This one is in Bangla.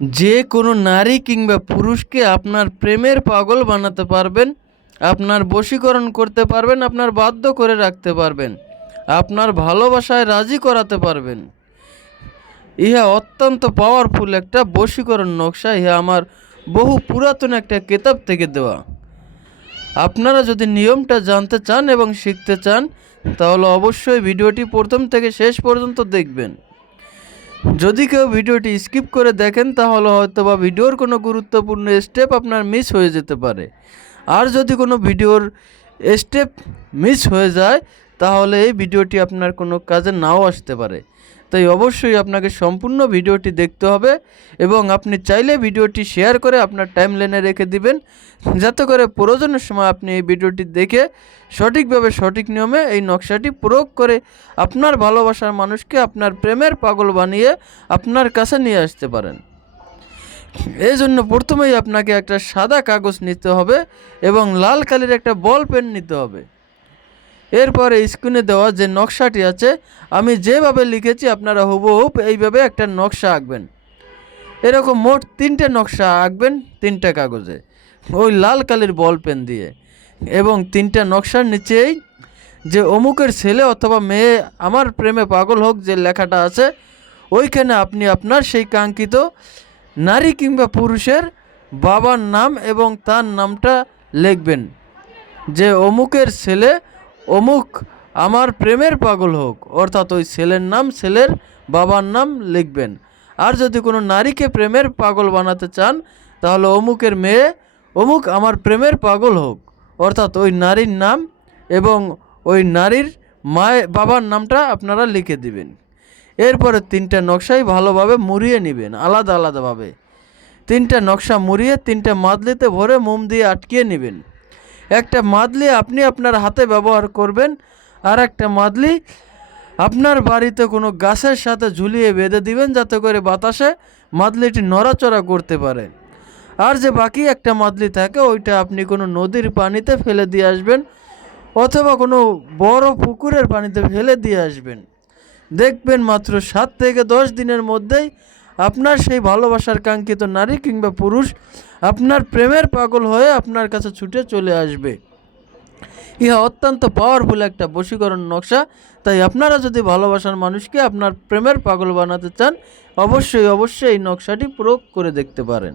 যে কোনো নারী কিংবা পুরুষকে আপনার প্রেমের পাগল বানাতে পারবেন, আপনার বশীকরণ করতে পারবেন, আপনার বাধ্য করে রাখতে পারবেন, আপনার ভালোবাসায় রাজি করাতে পারবেন। ইহা অত্যন্ত পাওয়ারফুল একটা বশীকরণ নকশা। ইহা আমার বহু পুরাতন একটা কিতাব থেকে দেওয়া। আপনারা যদি নিয়মটা জানতে চান এবং শিখতে চান তাহলে অবশ্যই ভিডিওটি প্রথম থেকে শেষ পর্যন্ত দেখবেন। যদি কেউ ভিডিওটি স্কিপ করে দেখেন তাহলে হয়তো বা ভিডিওর কোনো গুরুত্বপূর্ণ স্টেপ আপনার মিস হয়ে যেতে পারে। আর যদি কোনো ভিডিওর স্টেপ মিস হয়ে যায় তাহলে এই ভিডিওটি আপনার কোনো কাজে নাও আসতে পারে। তাই অবশ্যই আপনাকে সম্পূর্ণ ভিডিওটি দেখতে হবে এবং আপনি চাইলে ভিডিওটি শেয়ার করে আপনার টাইমলাইনে রেখে দিবেন, যাতে করে প্রয়োজনের সময় আপনি এই ভিডিওটি দেখে সঠিকভাবে সঠিক নিয়মে এই নকশাটি প্রয়োগ করে আপনার ভালোবাসার মানুষকে আপনার প্রেমের পাগল বানিয়ে আপনার কাছে নিয়ে আসতে পারেন। এই জন্য প্রথমেই আপনাকে একটা সাদা কাগজ নিতে হবে এবং লাল কালির একটা বল পেন নিতে হবে। এরপরে স্ক্রিনে দেওয়া যে নকশাটি আছে আমি যেভাবে লিখেছি আপনারা হুবহুব এইভাবে একটা নকশা আঁকবেন। এরকম মোট 3টে নকশা আঁকবেন 3টা কাগজে ওই লাল কালির বল পেন দিয়ে, এবং 3টা নকশার নিচেই যে অমুকের ছেলে অথবা মেয়ে আমার প্রেমে পাগল হোক যে লেখাটা আছে ওইখানে আপনি আপনার সেই কাঙ্ক্ষিত নারী কিংবা পুরুষের বাবার নাম এবং তার নামটা লিখবেন, যে অমুকের ছেলে অমুক আমার প্রেমের পাগল হোক, অর্থাৎ ওই ছেলের নাম ছেলের বাবার নাম লিখবেন। আর যদি কোনো নারীকে প্রেমের পাগল বানাতে চান তাহলে অমুকের মেয়ে অমুক আমার প্রেমের পাগল হোক, অর্থাৎ ওই নারীর নাম এবং ওই নারীর বাবার নামটা আপনারা লিখে দিবেন। এরপরে 3টা নকশাই ভালোভাবে মুড়িয়ে নেবেন আলাদা আলাদাভাবে। 3টা নকশা মুড়িয়ে 3টা মাদলিতে ভরে মোম দিয়ে আটকিয়ে নেবেন। একটা মাদলি আপনি আপনার হাতে ব্যবহার করবেন, আর একটা মাদলি আপনার বাড়িতে কোনো গাছের সাথে ঝুলিয়ে বেঁধে দিবেন, যাতে করে বাতাসে মাদলিটি নড়াচড়া করতে পারে। আর যে বাকি একটা মাদলি থাকে ওইটা আপনি কোনো নদীর পানিতে ফেলে দিয়ে আসবেন অথবা কোনো বড় পুকুরের পানিতে ফেলে দিয়ে আসবেন। দেখবেন মাত্র 7 থেকে 10 দিনের মধ্যেই আপনার সেই ভালোবাসার কাঙ্ক্ষিত নারী কিংবা পুরুষ আপনার প্রেমের পাগল হয়ে আপনার কাছে ছুটে চলে আসবে। ইহা অত্যন্ত পাওয়ারফুল একটা বশীকরণ নকশা। তাই আপনারা যদি ভালোবাসার মানুষকে আপনার প্রেমের পাগল বানাতে চান অবশ্যই এই নকশাটি প্রয়োগ করে দেখতে পারেন।